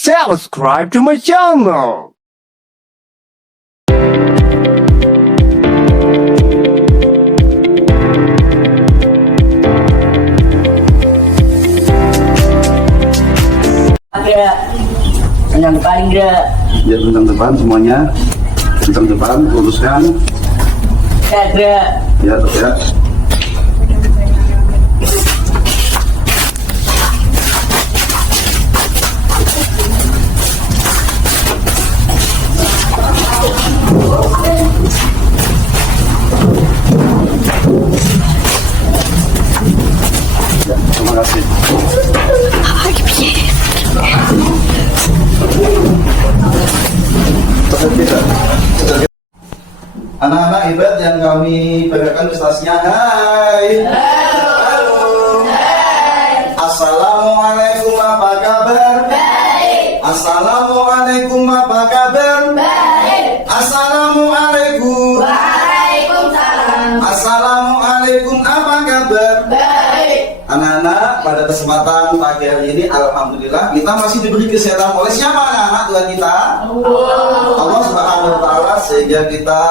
subscribe to my channel. Yang paling dia Ya, tentang depan semuanya, tentang depan luruskan. ada Ya, ya. Ya, terima kasih. Anak-anak hebat yang kami banggakan prestasinya. Hai. Halo. Assalamualaikum, apa kabar? Baik, Assalamualaikum, apa kabar? baik. Assalamualaikum. Waalaikumsalam. Assalamualaikum, apa kabar? Baik. Anak-anak, pada kesempatan pagi hari ini, alhamdulillah kita masih diberi kesehatan oleh siapa anak-anak Tuhan kita? Allah Subhanahu wa Ta'ala, sehingga kita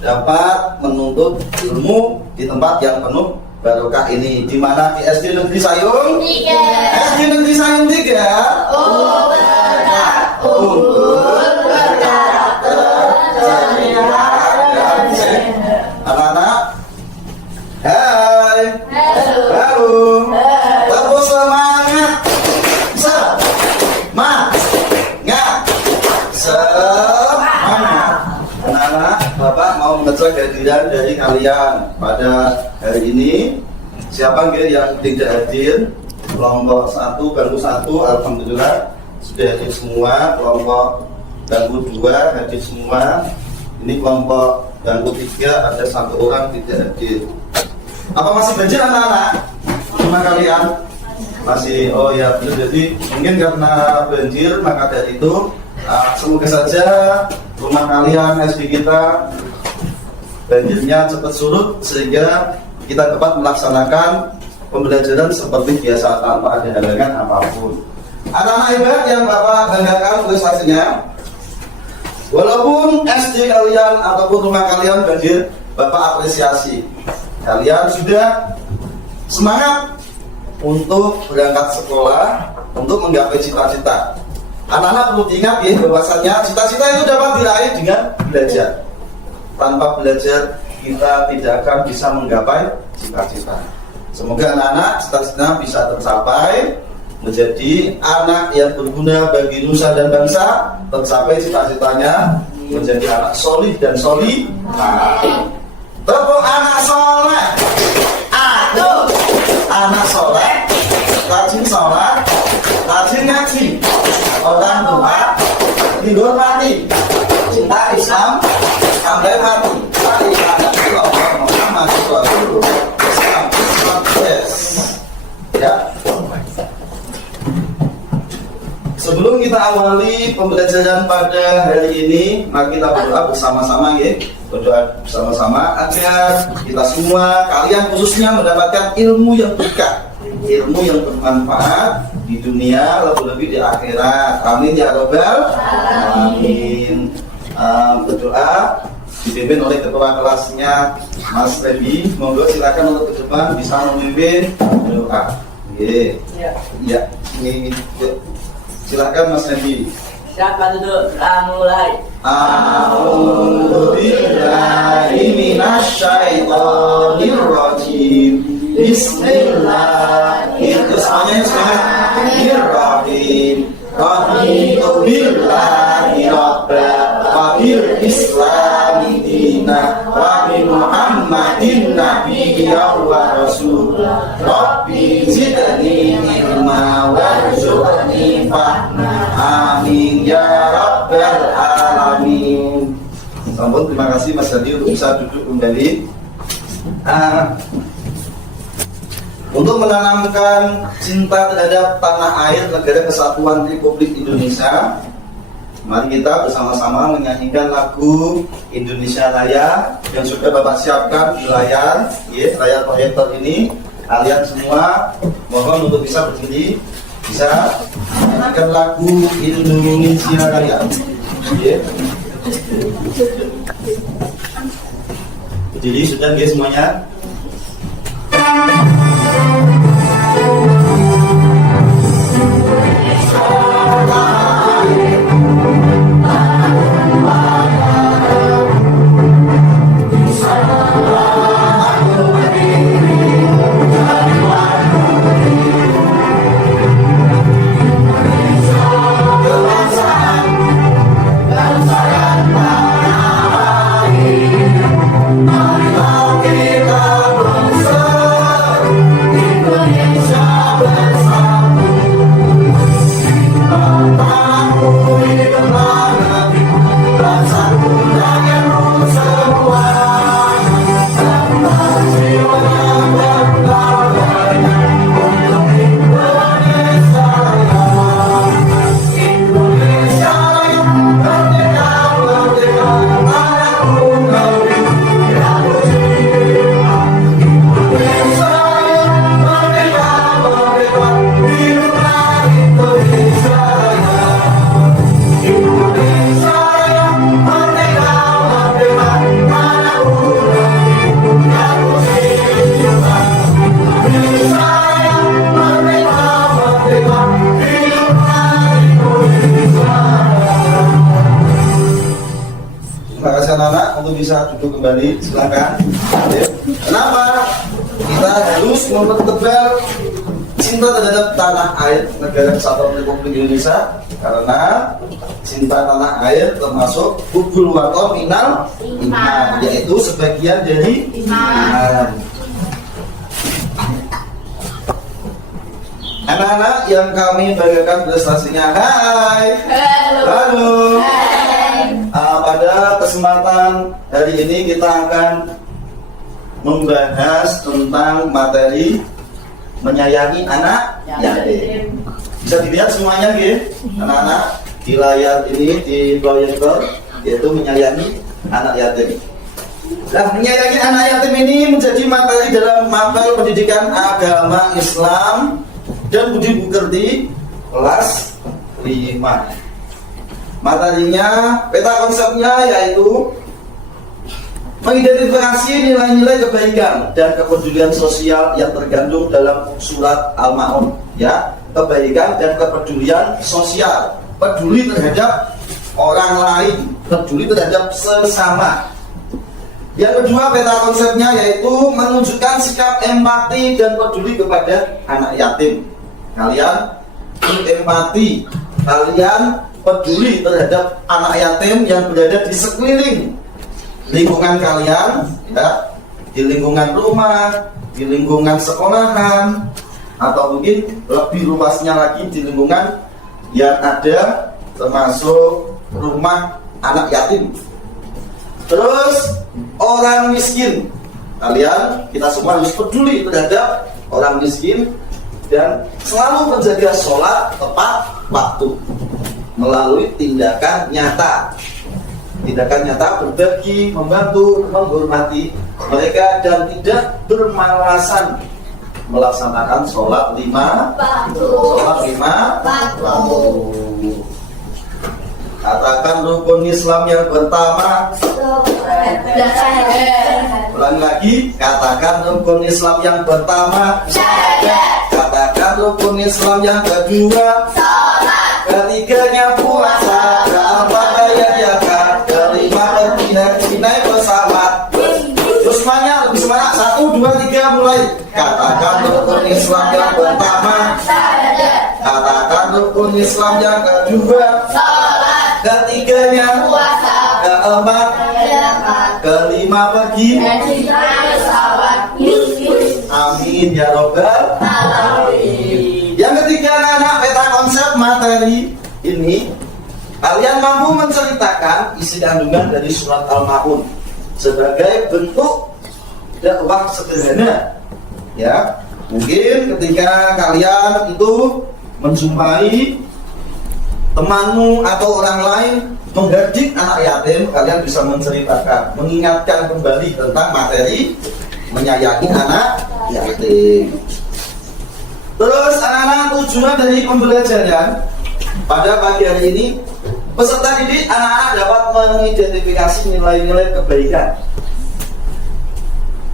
dapat menuntut ilmu di tempat yang penuh barokah ini. Di mana? Di SD Negeri Sayung 3. SD Negeri Sayung 3. Unggul berkarakter, ceria dan sehat. Anak-anak, hai. Halo. Tepuk semangat. Semangat. Semangat. Anak-anak, Bapak mau mengecek kehadiran dari kalian pada hari ini. Siapa yang tidak hadir? Kelompok 1, bangku 1, alhamdulillah sudah hadir semua. Kelompok bangku 2 hadir semua. Ini kelompok bangku 3 ada 1 orang tidak hadir. Apa masih banjir anak-anak? Rumah kalian? Masih, oh ya benar. Jadi mungkin karena banjir, maka dari itu semoga saja rumah kalian, SD kita, banjirnya cepat surut sehingga kita dapat melaksanakan pembelajaran seperti biasa tanpa ada halangan apapun. Anak-anak hebat yang Bapak banggakan prestasinya, walaupun SD kalian ataupun rumah kalian banjir, Bapak apresiasi. Kalian sudah semangat untuk berangkat sekolah, untuk menggapai cita-cita. Anak-anak perlu diingat ya, bahwasanya cita-cita itu dapat diraih dengan belajar. Tanpa belajar kita tidak akan bisa menggapai cita-cita. Semoga anak-anak cita-cita bisa tercapai, menjadi anak yang berguna bagi nusa dan bangsa, tercapai cita-citanya menjadi anak solih dan solihah. Tepuk anak soleh. Aduh, anak soleh, rajin sholat, rajin ngaji, orang tua dihormati, cinta Islam sampai mati. Muhammad ya. Sebelum kita awali pembelajaran pada hari ini, mari kita berdoa bersama-sama ya. Berdoa bersama-sama agar kita semua, kalian khususnya mendapatkan ilmu yang berkah, ilmu yang bermanfaat di dunia, lebih-lebih di akhirat. Amin ya rabbal alamin. Berdoa dipimpin oleh ketua kelasnya Mas Rebi. Monggo silakan untuk ke depan bisa memimpin doa. Ya, ini silakan Mas Rebi. siapa duduk mulai. A'udzu billahi minasyaitonir rajim. Bismillahirrahmanirrahim. Raditu billahi rabban wa bil islami dinan wa bi Muhammadin nabiyyan wa rasulan. Rabbi zidni ilma warzuqni fahma. Amin ya rabbal alamin. Sampun, terima kasih Mas Hadi untuk bisa duduk kembali. Untuk menanamkan cinta terhadap tanah air negara kesatuan Republik Indonesia, mari kita bersama-sama menyanyikan lagu Indonesia Raya yang sudah Bapak siapkan di layar, ya, layar proyektor ini. Kalian semua mohon untuk bisa berdiri, bisa menyanyikan lagu Indonesia Raya. Ya. Jadi sudah guys semuanya. Terima kasih anak-anak untuk bisa duduk kembali, silakan. Kenapa kita harus mempertebal cinta terhadap tanah air negara kesatuan Republik Indonesia? Karena cinta tanah air termasuk hubul waton minal iman, yaitu sebagian dari iman. Anak-anak yang kami banggakan prestasinya, hai. Halo. Pada kesempatan hari ini kita akan membahas tentang materi menyayangi anak yatim. Bisa dilihat semuanya gitu, anak-anak di layar ini di proyektor, yaitu menyayangi anak yatim. Nah, menyayangi anak yatim ini menjadi materi dalam mapel pendidikan agama Islam dan budi pekerti kelas 5. Materinya, peta konsepnya yaitu mengidentifikasi nilai-nilai kebaikan dan kepedulian sosial yang tergandung dalam surat Al-Ma'un, ya, kebaikan dan kepedulian sosial, peduli terhadap orang lain, peduli terhadap sesama. Yang kedua, peta konsepnya yaitu menunjukkan sikap empati dan peduli kepada anak yatim. Kalian berempati, kalian peduli terhadap anak yatim yang berada di sekeliling lingkungan kalian, ya, di lingkungan rumah, di lingkungan sekolahan, atau mungkin lebih luasnya lagi di lingkungan yang ada termasuk rumah anak yatim. Terus orang miskin, kalian, kita semua harus peduli terhadap orang miskin dan selalu menjaga sholat tepat waktu melalui tindakan nyata berbagi, membantu, menghormati mereka dan tidak bermalasan melaksanakan sholat lima waktu. Katakan rukun Islam yang pertama. Ulangi lagi, katakan rukun Islam yang pertama. Katakan rukun Islam yang kedua. Ketiganya puasa, keempat bayar zakat, kelima pergi haji naik pesawat. Terus semuanya lebih semangat, 1, 2, 3 mulai. Katakan rukun Islam yang pertama. Katakan rukun Islam yang kedua. Ketiganya puasa, keempat kelima pergi haji naik pesawat. Amin ya robbal alamin. Yang ketiga, anak-anak, peta konsep materi ini kalian mampu menceritakan isi kandungan dari surat Al-Ma'un sebagai bentuk dakwah sederhana, ya. Mungkin ketika kalian itu menjumpai temanmu atau orang lain menghardik anak yatim, kalian bisa menceritakan, mengingatkan kembali tentang materi menyayangi anak yatim. Terus anak-anak, tujuan dari pembelajaran Pada pagi hari ini, peserta didik anak-anak dapat mengidentifikasi nilai-nilai kebaikan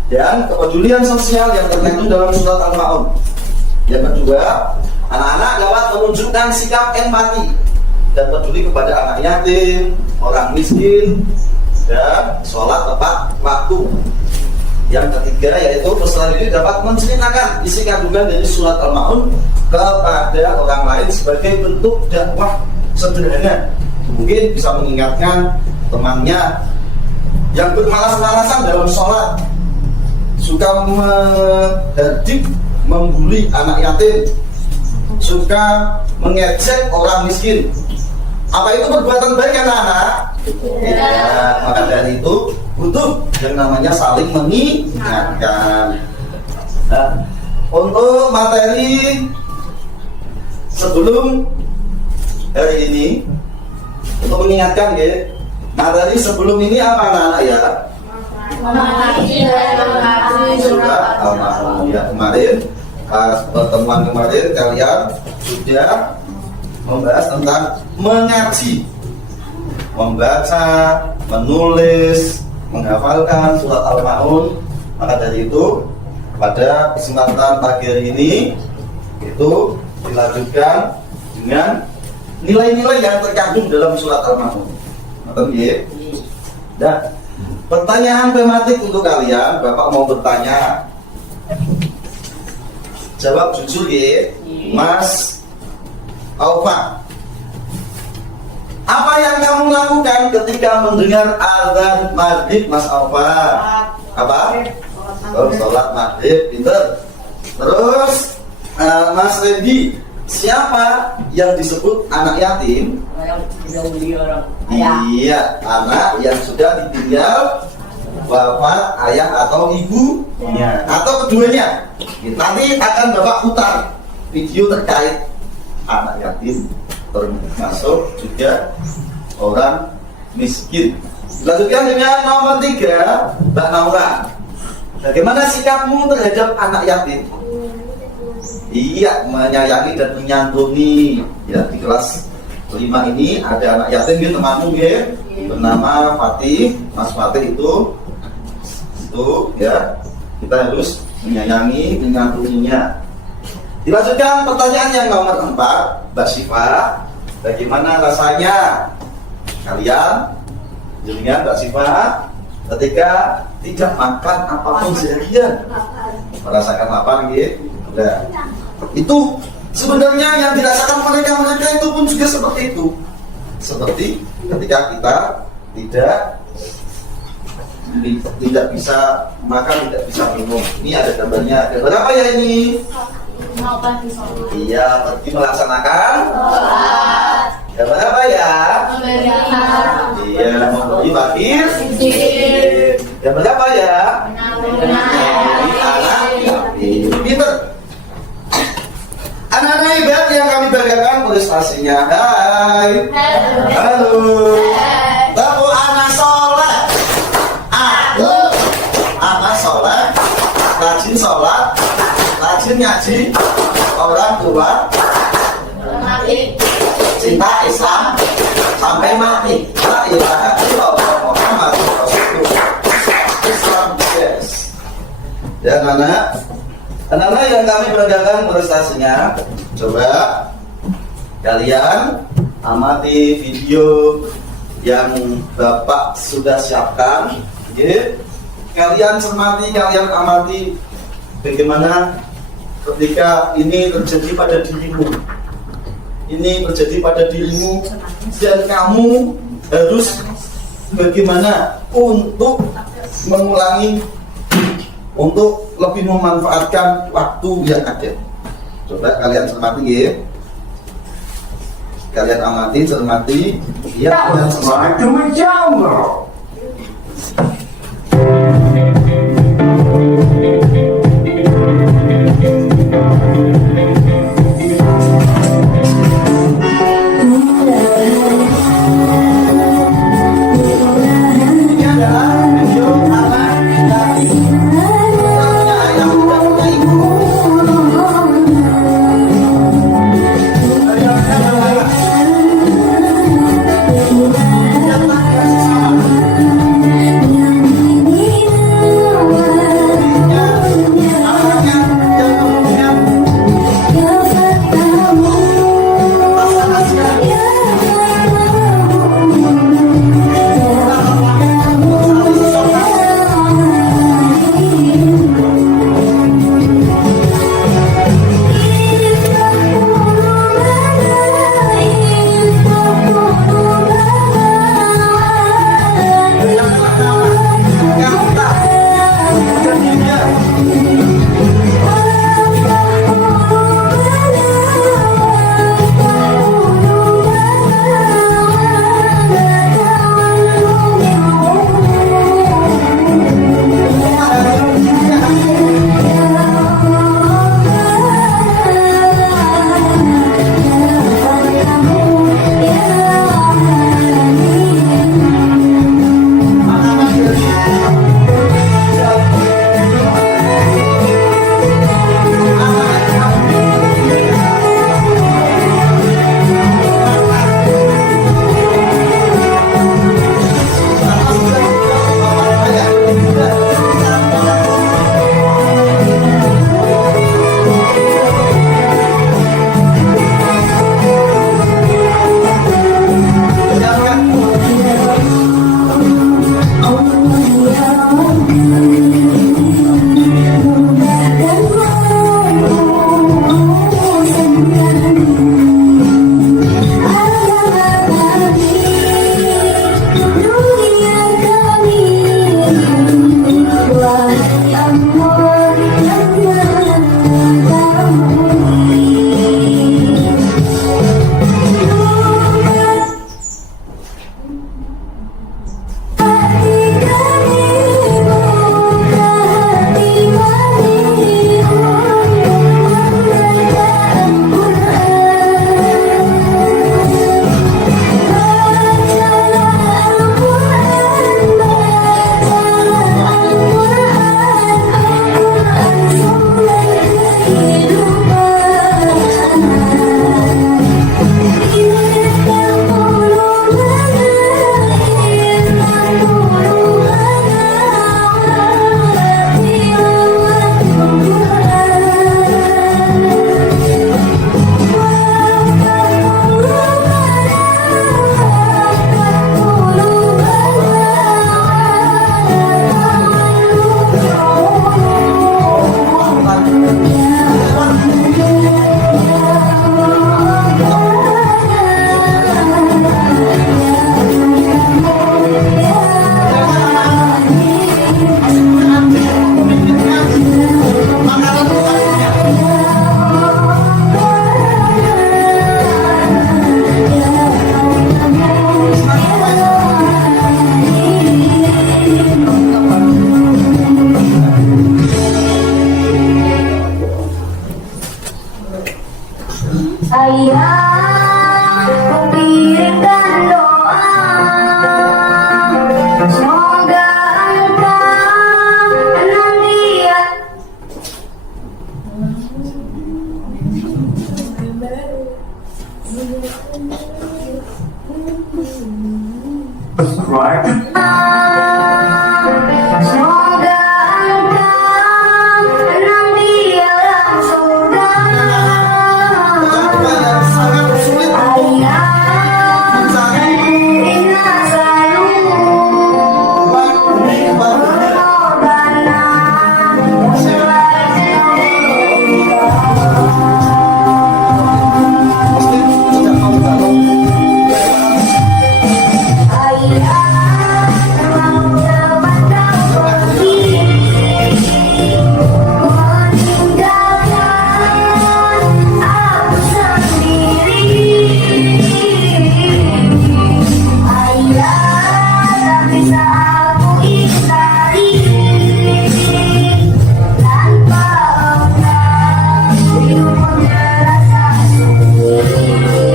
dan kepedulian sosial yang terkandung dalam surat Al-Ma'un. Yang kedua, anak-anak dapat menunjukkan sikap empati dan peduli kepada anak yatim, orang miskin, dan sholat tepat waktu. Yang ketiga yaitu peserta didik dapat menceritakan isi kandungan dari surat Al-Ma'un kepada orang lain sebagai bentuk dakwah sederhana. Mungkin bisa mengingatkan temannya yang bermalas-malasan dalam sholat, suka menghardik, membuli anak yatim, suka mengejek orang miskin. Apa itu perbuatan baik anak-anak? Tidak. Maka dari itu butuh yang namanya saling mengingatkan. Nah, untuk materi sebelum hari ini, untuk mengingatkan ya, materi sebelum ini apa anak-anak ya? Surat Al-Ma'un ya, kemarin pas pertemuan kemarin kalian sudah membahas tentang mengaji, membaca, menulis, menghafalkan surat Al-Ma'un. Maka dari itu pada kesempatan pagi hari ini itu dilanjutkan dengan nilai-nilai yang terkandung dalam surat Al-Ma'un. Nah, pertanyaan tematik untuk kalian, Bapak mau bertanya. Jawab jujur ya, Mas Aufa. Apa yang kamu lakukan ketika mendengar azan maghrib, Mas Aufa? Apa? Oh, sholat maghrib, pinter. Terus Mas Randy, siapa yang disebut anak yatim? Yang tidak beli orang. Iya, anak yang sudah ditinggal bapak, ayah atau ibunya, atau keduanya. Nanti akan Bapak putar video terkait anak yatim, termasuk juga orang miskin. Lanjutkan dengan nomor 3, Mbak Naura. Bagaimana sikapmu terhadap anak yatim? Iya, menyayangi dan menyantuni. Ya, di kelas 5 ini ada anak yatim ya, temanmu ya, bernama Fatih. Mas Fatih itu ya, kita harus menyayangi, menyantuninya. Dilanjutkan pertanyaan yang nomor 4, Mbak Siva. Bagaimana rasanya kalian dengan Mbak Siva ketika tidak makan apapun seharian? Merasakan lapar gitu? Nah, itu sebenarnya yang dirasakan mereka itu pun juga seperti itu. Seperti ketika kita tidak bisa makan, tidak bisa minum. Ini ada gambarnya. Gambar apa ya ini? Iya, pergi melaksanakan sholat. Gambar apa ya? Iya, memberi fakir. Gambar apa ya? Anak yatim. Pinter. Anak-anak hebat yang kami banggakan prestasinya. Hai. Halo. Tahu anak soleh. Aku anak soleh, rajin sholat, rajin ngaji, orang tua, cinta Islam sampai mati. La ilaha illallah Muhammadur Rasulullah. Islam yes. Dan anak-anak yang kami banggakan prestasinya, coba kalian amati video yang Bapak sudah siapkan. Kalian cermati, kalian amati bagaimana ketika ini terjadi pada dirimu. Ini terjadi pada dirimu dan kamu harus bagaimana untuk mengulangi, untuk lebih memanfaatkan waktu yang ada. Coba kalian cermati ya. Kalian amati, cermati, ya, kalian Subscribe to my channel. Ini adalah video anak yatim. Ayah dan ibu. Subscribe. Semoga engkau nanti dalam surga. Bukan yang sangat sulit untuk Ayah, mencari ingat selalu uang demi kebahagiaan. pengorbanan yang selalu Mesti tidak mau tahu. ayah terlalu dapat kau pergi meninggalkan aku sendiri. Ayah tak bisa aku ingkari tanpa engkau hidup merasa dan teringat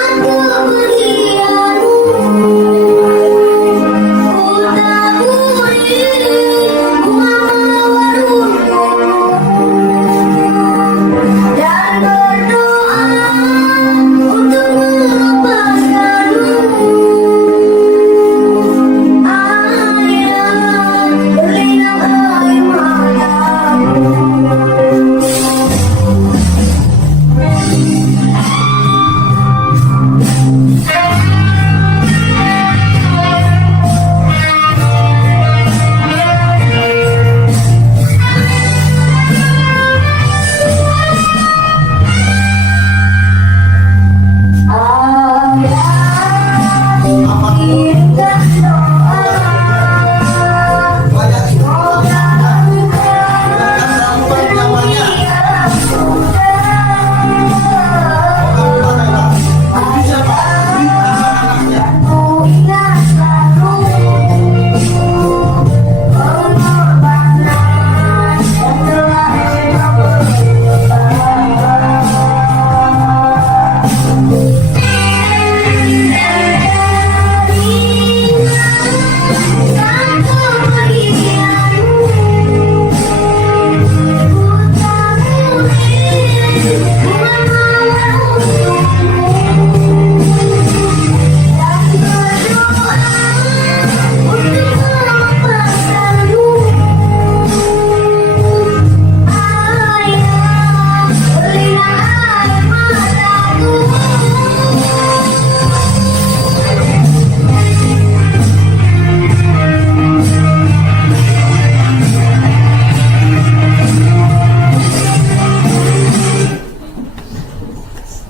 satu kebahagiaanmu. Ku taburi bunga mawarmu dan berdoa untuk melepaskanmu. Ayah, berlinang air matamu. Kirimkan doa Layak itu. semoga Jangan sampai nyawanya. dalam surga. Bisa Pak, anak-anaknya. Ku ingat selalu pengorbanan yang telah engkau berikan.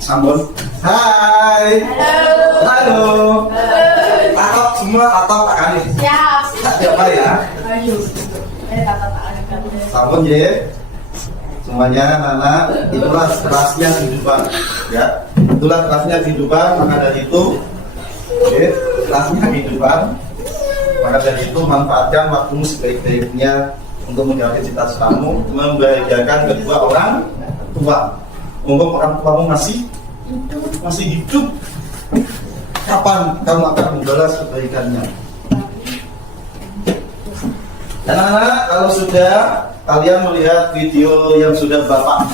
Sambon. Hai. Halo. Atau semua atau tak kali. Siap. Siapa ya? Ayo. Sambon ya. Semuanya anak-anak, itulah kerasnya kehidupan, ya. Itulah kerasnya kehidupan. Maka dari itu, oke, kerasnya kehidupan. Maka dari itu manfaatkan waktumu sebaik-baiknya untuk menggapai cita-citamu, membahagiakan kedua orang tua. Mumpung orang tuamu masih hidup, kapan kamu akan membalas kebaikannya? Anak-anak, kalau sudah kalian melihat video yang sudah Bapak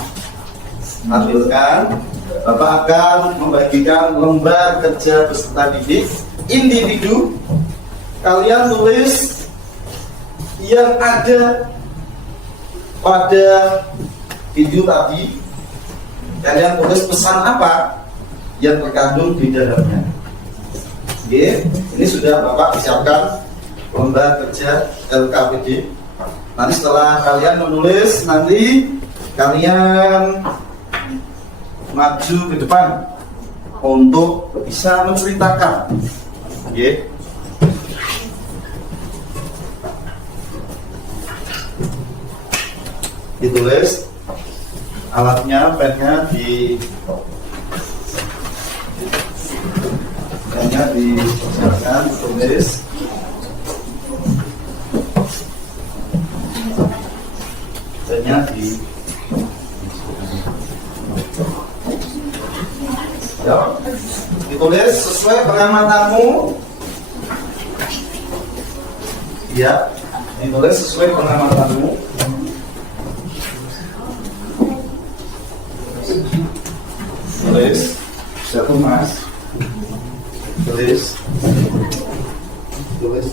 tampilkan, Bapak akan membagikan lembar kerja peserta didik individu. Kalian tulis yang ada pada video tadi. Kalian tulis pesan apa yang terkandung di dalamnya. Oke, ini sudah Bapak siapkan lembar kerja LKPD. Nanti setelah kalian menulis, nanti kalian maju ke depan untuk bisa menceritakan. Oke. Ditulis, alatnya, pennya disiapkan, tulis. Pennya ya, Ditulis sesuai pengamatanmu. Ya, ditulis sesuai pengamatanmu. Tulis, satu mas. Tulis, tulis,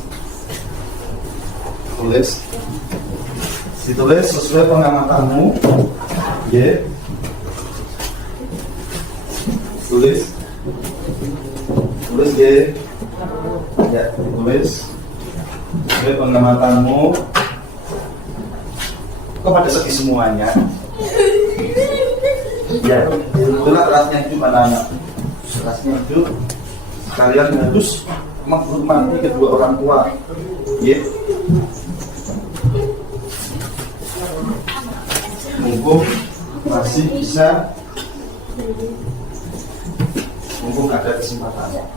tulis. Ditulis sesuai pengamatanmu. Y. Tulis, tulis Y. Ya, tulis sesuai pengamatanmu kepada segi semuanya. Ya, itulah rasanya hidup anak-anak. Rasanya hidup kalian harus menghormati kedua orang tua. Ya. Mumpung masih bisa, mumpung ada kesempatan.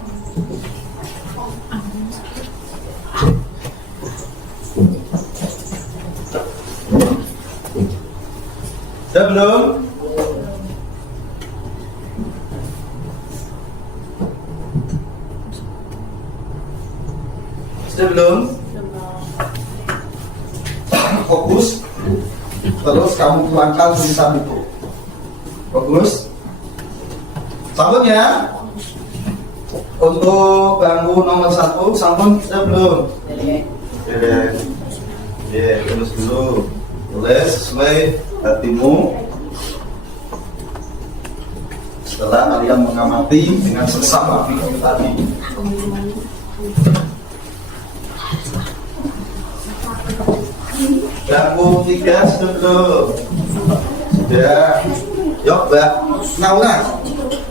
Sudah belum? Sudah belum? Fokus. Terus kamu tuangkan tulisan itu. Fokus. Sambut ya. Untuk bangku nomor 1, sambut sudah belum? Ya, tulis dulu. Tulis sesuai hatimu. Setelah kalian mengamati dengan seksama video tadi. Bangku 3 sudah belum? Sudah. Yuk Mbak Naura,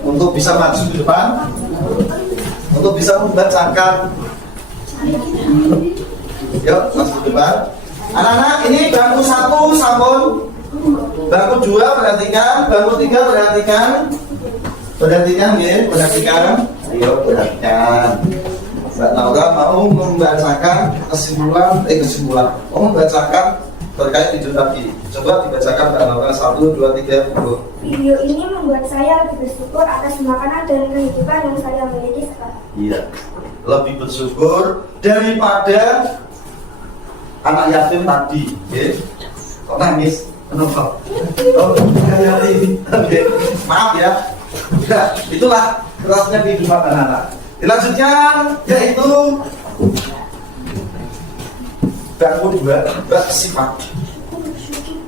untuk bisa maju ke depan, untuk bisa membacakan. Yuk masuk ke depan. Anak-anak, ini bangku 1 sambun, bangku 2 perhatikan, bangku 3 perhatikan, perhatikan ya, perhatikan. Ayo perhatikan. Mbak Naura mau membacakan kesimpulan, mau membacakan terkait video tadi. Coba dibacakan Mbak Naura 1, 2, 3, 10. Video ini membuat saya lebih bersyukur atas makanan dan kehidupan yang saya miliki sekarang. Iya, lebih bersyukur daripada anak yatim tadi. Ya. Kok nangis? Kenapa? Oh, yatim. Oke, maaf ya. Ya, itulah kerasnya kehidupan anak-anak. Dilanjutkan yaitu bangku 2 bersifat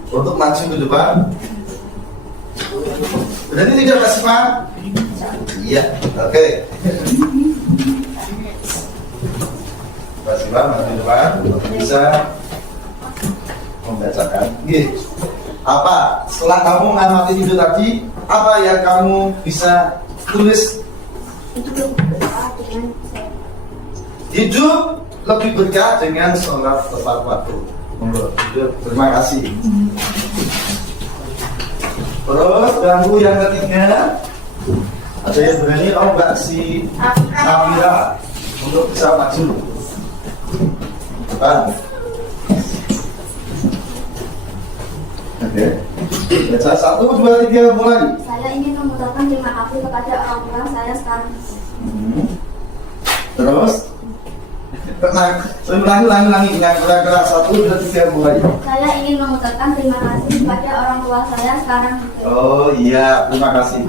untuk maju ke depan. Berarti tidak bersifat? Iya, oke. Bersifat maju ke depan untuk bisa membacakan. Gini, apa setelah kamu mengamati video tadi, apa yang kamu bisa tulis? Hidup lebih berkah dengan sholat tepat waktu. Terima kasih. Terus bangku yang ketiga, ada yang berani? Oh Mbak si Samira untuk bisa maju. Depan. Oke. Baca 1, 2, 3 mulai. Saya ingin mengucapkan terima kasih kepada orang tua saya sekarang. Terus ulangi dengan keras 1, 2, 3 mulai. Saya ingin mengucapkan terima kasih kepada orang tua saya sekarang. Oh iya, terima kasih.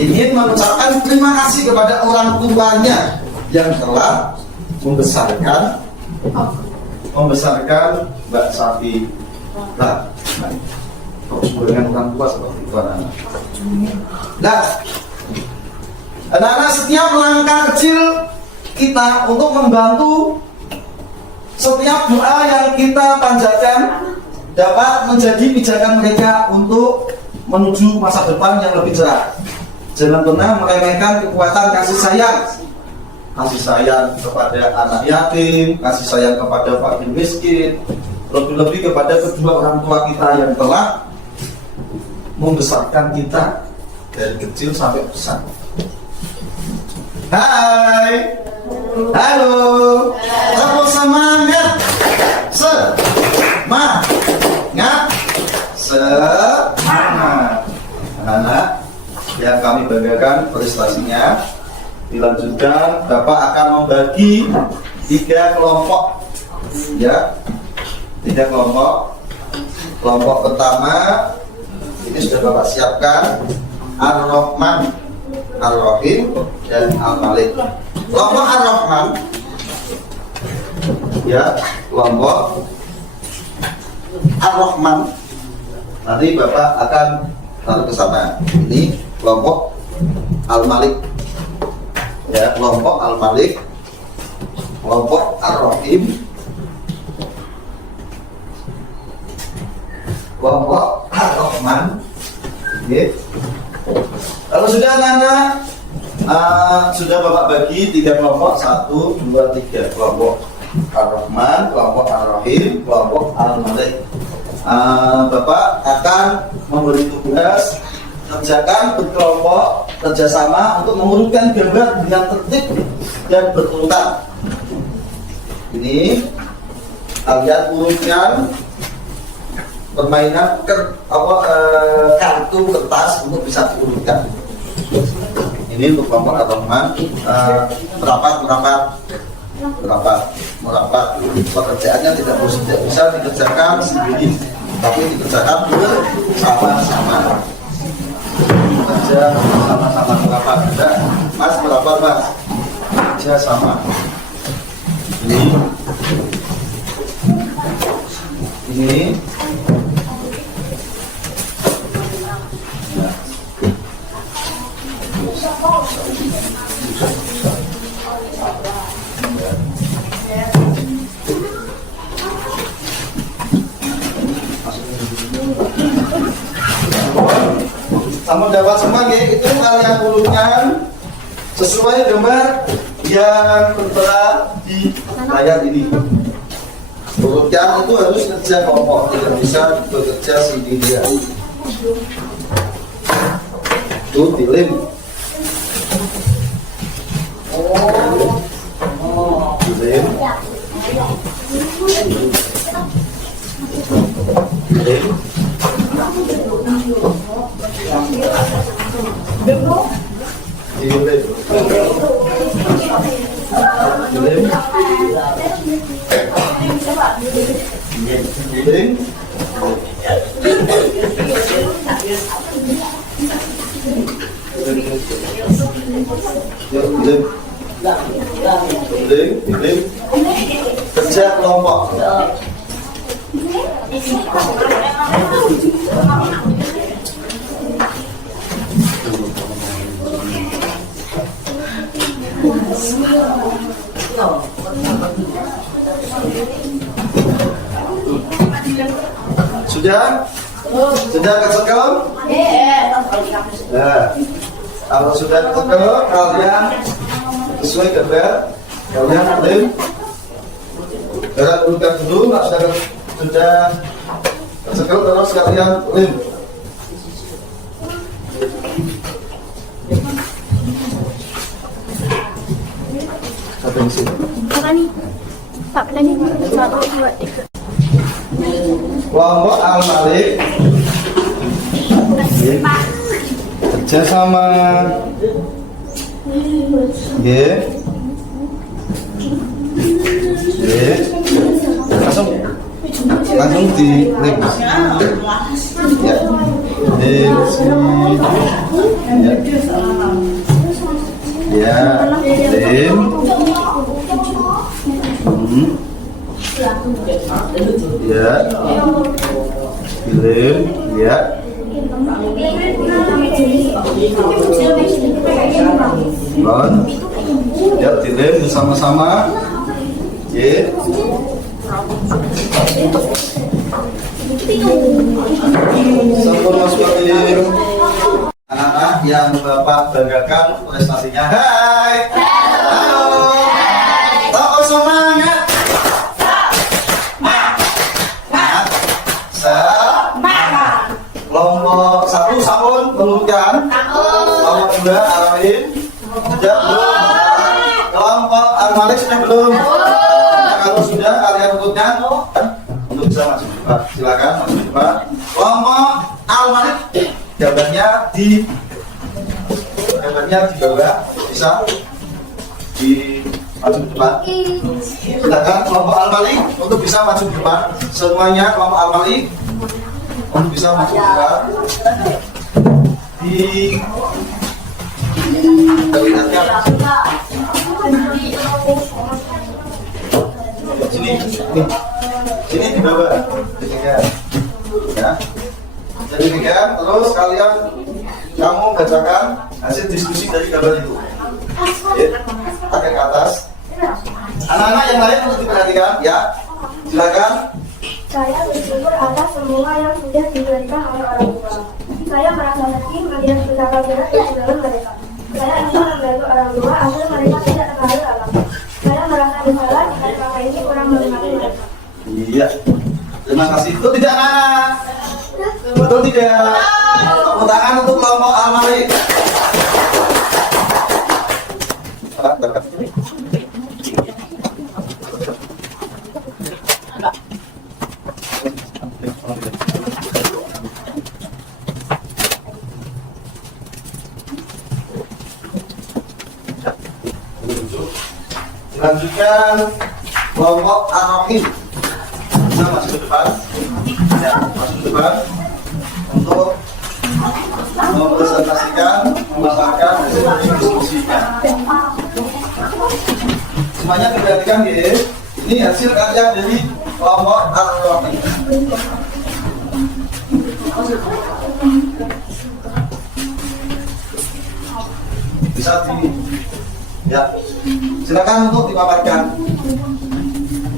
Ingin mengucapkan terima kasih kepada orang tuanya yang telah membesarkan Mbak Safi. Nah, dengan orang tua seperti itu anak-anak. Nah, anak-anak, setiap langkah kecil kita untuk membantu, setiap doa yang kita panjatkan dapat menjadi pijakan mereka untuk menuju masa depan yang lebih cerah. Jangan pernah meremehkan kekuatan kasih sayang. Kasih sayang kepada anak yatim, kasih sayang kepada fakir miskin, lebih-lebih kepada kedua orang tua kita yang telah membesarkan kita dari kecil sampai besar. Hai, halo, tepuk semangat, semangat. Anak-anak yang kamu kami banggakan prestasinya. Dilanjutkan, Bapak akan membagi 3 kelompok, ya, 3 kelompok. Kelompok pertama ini sudah Bapak siapkan, Ar-Rahman, Ar-Rahim, dan Al-Malik. Kelompok Ar-Rahman, ya, kelompok Ar-Rahman. Nanti Bapak akan taruh ke sana. Ini kelompok Al-Malik, ya, kelompok Al-Malik, kelompok Ar-Rahim, kelompok Ar-Rahman. Oke. Kalau sudah anak-anak, sudah Bapak bagi 3 kelompok, 1, 2, 3 kelompok Ar-Rahman, kelompok Ar-Rahim, kelompok Al-Malik. Bapak akan memberi tugas kerjakan berkelompok kerjasama untuk mengurutkan gambar dengan tertib dan berurutan. Ini kalian urutkan permainan kartu kertas untuk bisa diurutkan. Ini untuk kelompok Ar-Rahman, merapat. Pekerjaannya tidak bisa dikerjakan sendiri, tapi dikerjakan bersama-sama. Kerja sama-sama merapat. Mas merapat, Mas. Kerja sama. Ini. Kamu dapat semua ya, itu kalian urutkan sesuai gambar yang tertera di layar ini. Urutkan itu harus kerja kelompok, tidak bisa bekerja sendirian. Itu dilem. Dilem. Dilem. Kerja kelompok. Sudah kesekel? Nah, kalau sudah kesekel, kalian sesuai gambar, kalian lem. Kalian urutkan dulu, sudah kesekel terus kalian lem. Pak Pelani, 1, 2, 3. Kelompok Al-Malik kerjasama, langsung di lem, ya, lem. Ya, film, ya. Bon, ya, film bersama-sama. Ya. Sempurna seperti anak-anak yang Bapak banggakan prestasinya. Hai. Halo. Toko semangat. Kelompok 1 sabun melurutkan, kelompok 2 Ar-Rahim sudah belum, kelompok Al-Malik sudah belum. Nah, kalau sudah kalian urutkan untuk bisa maju cepat, silakan maju cepat. Kelompok Al-Malik gambarnya di gambarnya di bawah bisa di maju ke depan. Silakan kelompok Al-Malik untuk bisa maju ke depan. Semuanya kelompok Al-Malik untuk bisa maju ke depan. Sini di bawah, dipegang, ya. Jadi pegang, terus kalian kamu bacakan hasil diskusi dari gambar itu. Ya, pakai ke atas. Anak-anak yang lain untuk diperhatikan, ya. Silakan. Saya bersyukur atas semua yang sudah diberikan oleh orang tua. Saya merasa sedih melihat betapa berat perjuangan mereka. Saya ingin membantu orang tua agar mereka tidak terlalu alam. Saya merasa bersalah jika selama ini kurang menghormati mereka. Iya. Terima kasih. Betul tidak, anak-anak? Betul tidak? Tepuk tangan untuk kelompok Al-Malik. Lanjutkan kelompok Ar-Rahim. Bisa masuk ke depan, ya, masuk ke depan untuk mempresentasikan, memaparkan hasil diskusinya. Semuanya diperhatikan, ya. Ini hasil karya dari kelompok Ar-Rahim. Bisa di, ya. Silakan untuk dipaparkan.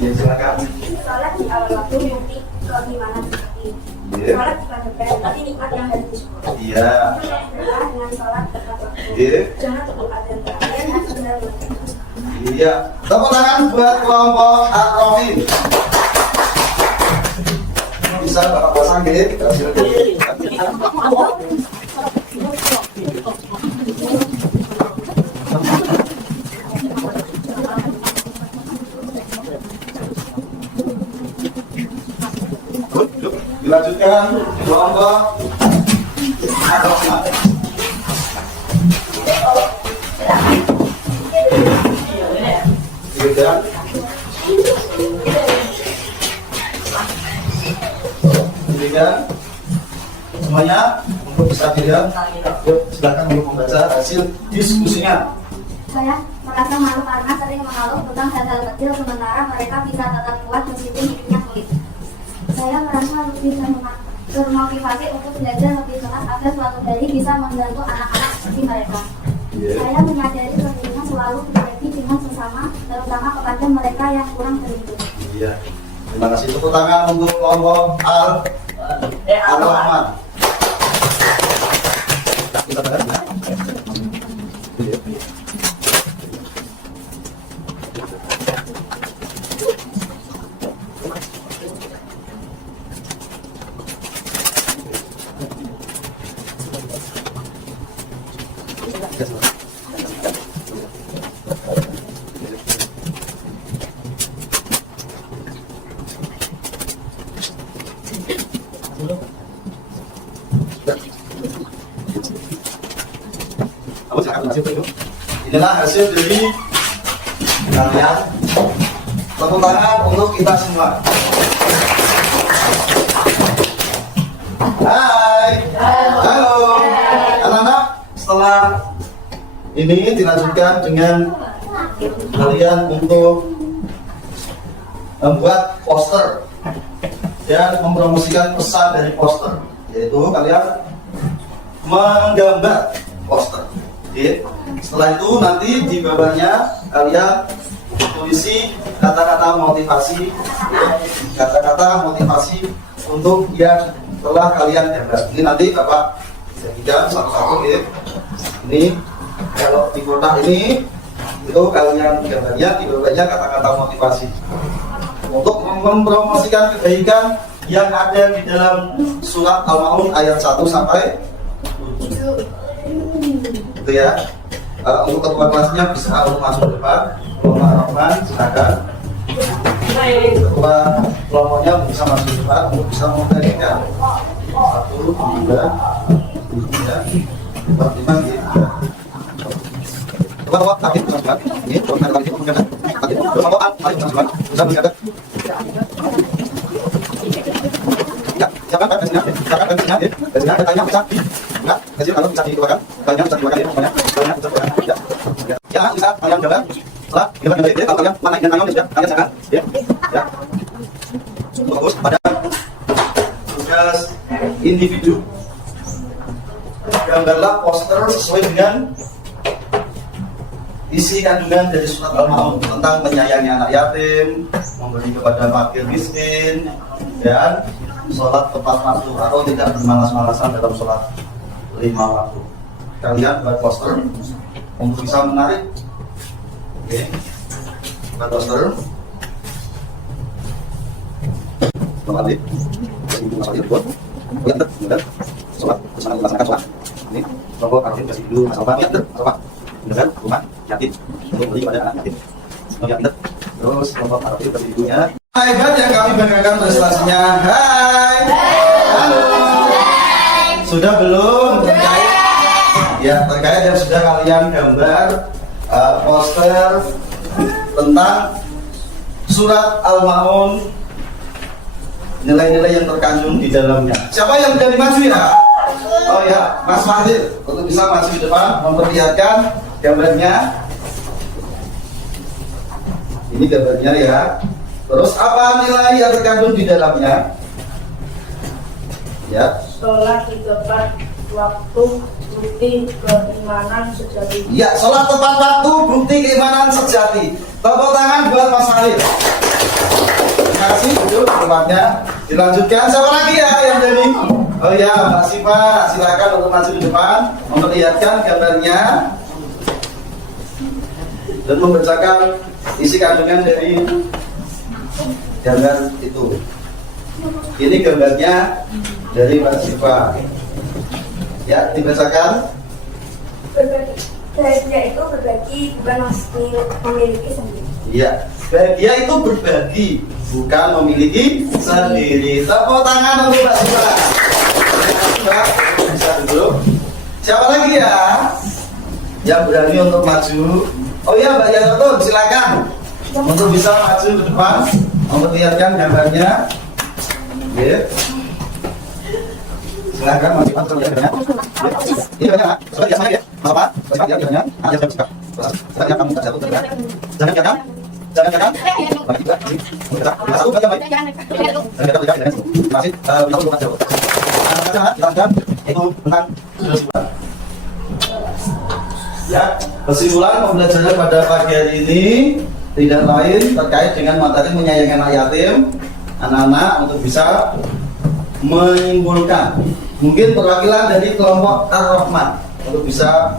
Ya, silakan. Sholat di awal waktu nanti bagaimana seperti Iya. sholat pada tapi nikmat yang harus disyukuri. Iya. Dengan sholat tepat waktu. Iya. Jangan tunggu adzan terakhir harus benar-benar. Iya. Tepuk tangan buat kelompok Ar-Rahim. Bisa Bapak pasang, gitu. Dilanjutkan kelompok Ar-Rahman. Dilanjutkan. Dilanjutkan. Semuanya untuk bisa dilihat. Silakan untuk membaca hasil diskusinya. Saya merasa malu karena sering mengeluh tentang hal-hal kecil sementara mereka bisa tetap kuat meskipun hidupnya sulit. Saya merasa lebih termotivasi untuk belajar lebih keras agar suatu hari bisa membantu anak-anak seperti mereka. Saya menyadari pentingnya selalu berbagi dengan sesama, terutama kepada mereka yang kurang beruntung. Iya. Terima kasih. Tepuk tangan untuk kelompok Ar-Rahman. Inilah hasil dari kalian. Tepuk tangan untuk kita semua. Hai. Halo. Anak-anak, setelah ini dilanjutkan dengan kalian untuk membuat poster dan mempromosikan pesan dari poster, yaitu kalian menggambar poster. Oke. Setelah itu nanti di bawahnya kalian tulis kata-kata motivasi, kata-kata motivasi untuk yang telah kalian gambar. Ini nanti Bapak jadikan satu-satu, ya. Ini kalau di kotak ini itu kalian gambarnya, di bawahnya kata-kata motivasi untuk mempromosikan kebaikan yang ada di dalam surat Al-Maun ayat 1 sampai 7. Gitu ya. Untuk ketua kelasnya bisa untuk masuk ke depan. Kelompok Ar-Rahman silakan. Ketua kelompoknya bisa masuk ke depan untuk bisa memperhatikan 1, 2, 3, 4, 5, 6, Bapak aktif dengan ini program aktif dengan aktif. Bapak mari dengan bisa mencatat. Ya, siapa kan kasihnya? Siapa kan kasihnya? Kasihnya tanya bisa. Enggak, kasih kalau bisa dikeluarkan. Banyak bisa dikeluarkan ya, banyak bisa dikeluarkan. Ya. Ya, bisa kalian coba. Setelah kita dari itu kalau kalian mana yang tanya sudah kalian silakan. Ya. Ya. Fokus pada tugas individu. Gambarlah poster sesuai dengan isi kandungan dari surat Al-Maun tentang menyayangi anak yatim, memberi kepada fakir miskin, dan sholat tepat waktu atau tidak bermalas-malasan dalam sholat 5 waktu. Kalian buat poster untuk bisa menarik. Oke, buat poster. Selamat hari, buat kemudian sholat bersama melaksanakan sholat. Ini kelompok arafin kasih dulu masalah apa? Kemudian rumah yatim untuk beli pada anak yatim. Yatim. Terus kelompok arafin kasih ibunya. Hebat yang kami banggakan prestasinya. Hai. Halo. Sudah belum? Terkait? Ya, terkait yang sudah kalian gambar poster tentang surat Al-Maun, nilai-nilai yang terkandung di dalamnya. Siapa yang berani maju ya? Oh ya, Mas Fadil untuk bisa maju di depan memperlihatkan gambarnya. Ini gambarnya ya. Terus apa nilai yang terkandung di dalamnya? Ya. Sholat di tepat waktu, bukti keimanan sejati. Ya, sholat tepat waktu, bukti keimanan sejati. Tepuk tangan buat Mas Fadil. Terima kasih, duduk tempatnya. Dilanjutkan, siapa lagi ya yang jadi? Oh ya, Mbak Siva, silakan untuk maju di depan, memperlihatkan gambarnya dan membacakan isi kandungan dari gambar itu. Ini gambarnya dari Mbak Siva. Ya, dibacakan. Bahagia itu berbagi, bukan memiliki sendiri. Iya, bahagia itu berbagi, bukan memiliki sendiri. Tepuk tangan untuk Mbak Siva. Mbak, bisa duduk. Siapa lagi ya yang berani untuk maju? Oh iya, Mbak Yatun, silakan untuk bisa maju ke depan memperlihatkan gambarnya. Oke. Silakan maju ke depan. Ini gambarnya, coba lihat sana ya. Apa? Coba lihat gambarnya. Ada yang suka. Silakan kamu tak jatuh terdekat. Jangan biarkan. Jangan biarkan. Bagi juga. Kita satu bagian baik. Jangan biarkan terdekat. Terima kasih. Kita belum jauh. Kita itu tentang kesimpulan. Ya, kesimpulan pembelajaran pada pagi hari ini tidak lain terkait dengan materi menyayangi anak yatim, anak-anak untuk bisa menyimpulkan. Mungkin perwakilan dari kelompok Ar-Rahman untuk bisa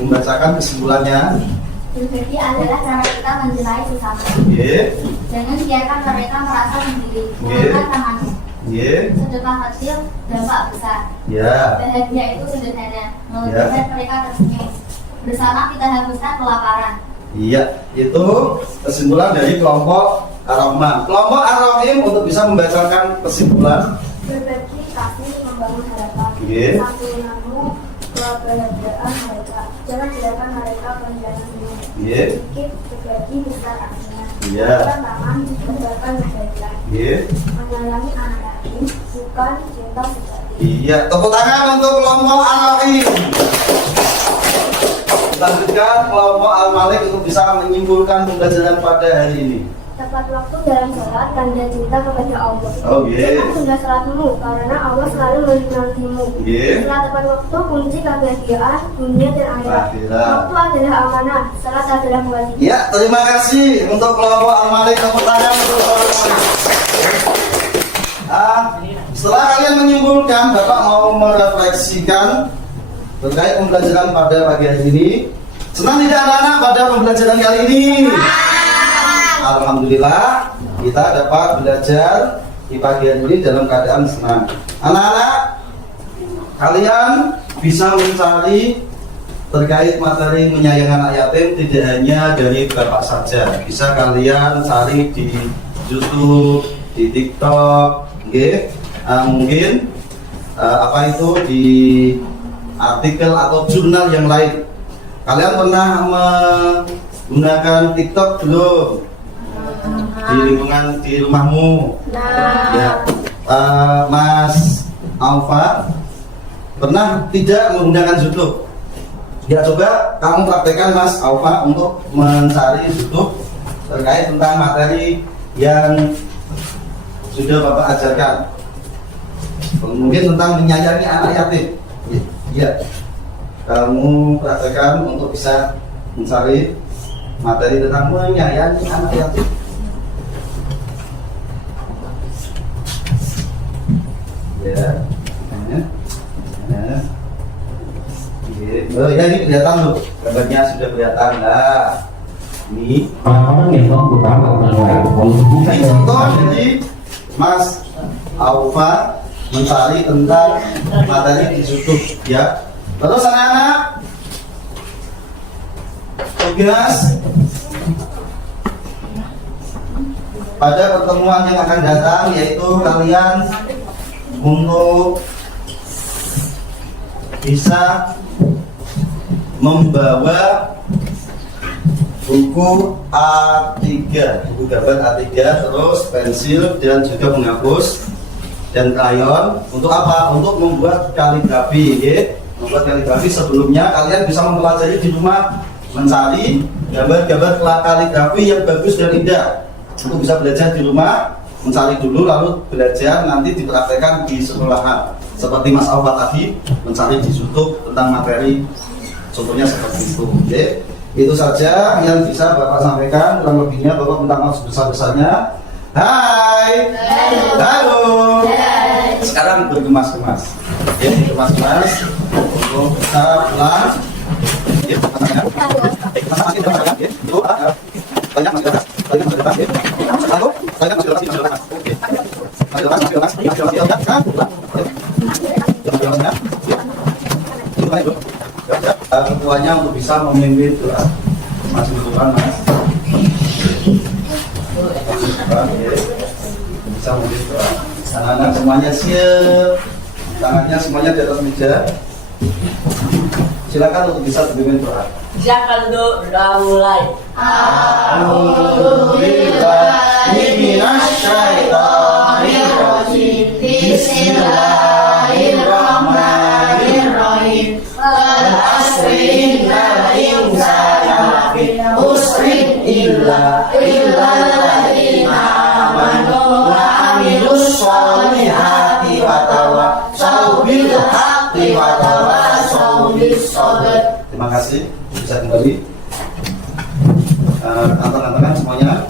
membacakan kesimpulannya. Berbagi adalah cara kita mencintai sesama. Jangan biarkan mereka merasa sendiri. Gunakan tanganmu. Sedekah kecil, dampak besar. Bahagia itu sederhana, membuat mereka tersenyum. Bersama kita hapuskan kelaparan. Iya, itu kesimpulan dari kelompok Ar-Rahman. Kelompok Ar-Rahim untuk bisa membacakan kesimpulan. Berbagi kasih membangun harapan. Santunanmu kebahagiaan mereka. Jangan biarkan mereka menjadi sendiri. Sedikit berbagi besar artinya. Bukan tangan membuatkan kebaikan. Menyayangi anak yatim bukan cinta sejati. Iya, tepuk tangan untuk kelompok Ar-Rahim. Lanjutkan kelompok Al-Malik untuk bisa menyimpulkan pembelajaran pada hari ini. Tepat waktu dalam sholat, tanda cinta kepada Allah. Jangan tunda sholatmu, karena Allah selalu menantimu. Setelah tepat waktu, kunci kebahagiaan dunia dan akhirat. Waktu adalah amanah, sholat adalah kewajiban. Ya, terima kasih untuk kelompok Al-Malik. Tepuk tangan untuk kelompok Al-Malik. Setelah kalian menyimpulkan, Bapak mau merefleksikan terkait pembelajaran pada pagi hari ini. Senang tidak anak-anak pada pembelajaran kali ini? Alhamdulillah kita dapat belajar di pagi hari ini dalam keadaan senang. Anak-anak, kalian bisa mencari terkait materi menyayangi anak yatim tidak hanya dari Bapak saja. Bisa kalian cari di YouTube, di TikTok, mungkin apa itu di artikel atau jurnal yang lain. Kalian pernah menggunakan TikTok belum? Di lingkungan di rumahmu? Ya. Mas Alfa pernah tidak menggunakan YouTube? Ya, coba kamu praktekkan Mas Alfa untuk mencari YouTube terkait tentang materi yang sudah Bapak ajarkan. Mungkin tentang menyayangi anak yatim. Ya, kamu praktekkan untuk bisa mencari materi tentang menyayangi anak yatim. Ya, oh ya, ini kelihatan loh, gambarnya sudah kelihatan lah. Ini contoh jadi Mas Alfa mencari tentang materi di YouTube ya. Terus anak-anak tugas pada pertemuan yang akan datang yaitu kalian untuk bisa membawa buku A3, buku gambar A3, terus pensil dan juga penghapus dan krayon. Untuk apa? Untuk membuat kaligrafi. Ya. Membuat kaligrafi sebelumnya kalian bisa mempelajari di rumah, mencari gambar-gambar kaligrafi yang bagus dan indah. Untuk bisa belajar di rumah, mencari dulu lalu belajar, nanti dipraktekkan di sekolahan. Seperti Mas Alfa tadi mencari di YouTube tentang materi, contohnya seperti itu. Oke, itu saja yang bisa Bapak sampaikan. Kurang lebihnya Bapak minta maaf sebesar-besarnya. Hai, halo. Sekarang bergemas-gemas. Ya, bergemas-gemas untuk kita pulang. Ya, tangannya. Masih ada masalah, ya. Itu banyak masih ada. Banyak masih ada. Halo, banyak masih ada. Oke. Masih ada, masih ada. Masih ada. Ketuanya untuk bisa memimpin doa. Mas Tuhan, Mas. Bisa memimpin doa. Anak-anak semuanya siap. Tangannya semuanya di atas meja. Silakan untuk bisa memimpin doa. Silakan untuk doa mulai. A'udzubillahiminasyaitonirrajim. Bismillahirrahmanirrahim. Wal asri innal insana lafi khusrin illa alladzina amanu wa amilus sholihati wa tawassaw bil haqqi wa tawassaw bis sabr. Terima kasih. Bisa kembali. Antar-antaran semuanya.